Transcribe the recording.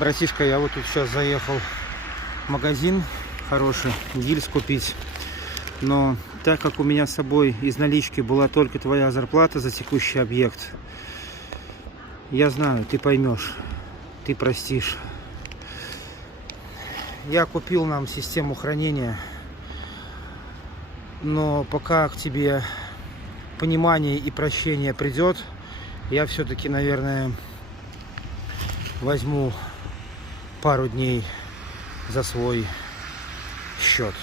Братишка, я вот тут сейчас заехал в магазин хороший, гильз купить. Но так как у меня с собой из налички была только твоя зарплата за текущий объект, я знаю, ты поймешь, ты простишь. Я купил нам систему хранения, но пока к тебе понимание и прощение придет, я все-таки, наверное, возьму пару дней за свой счет.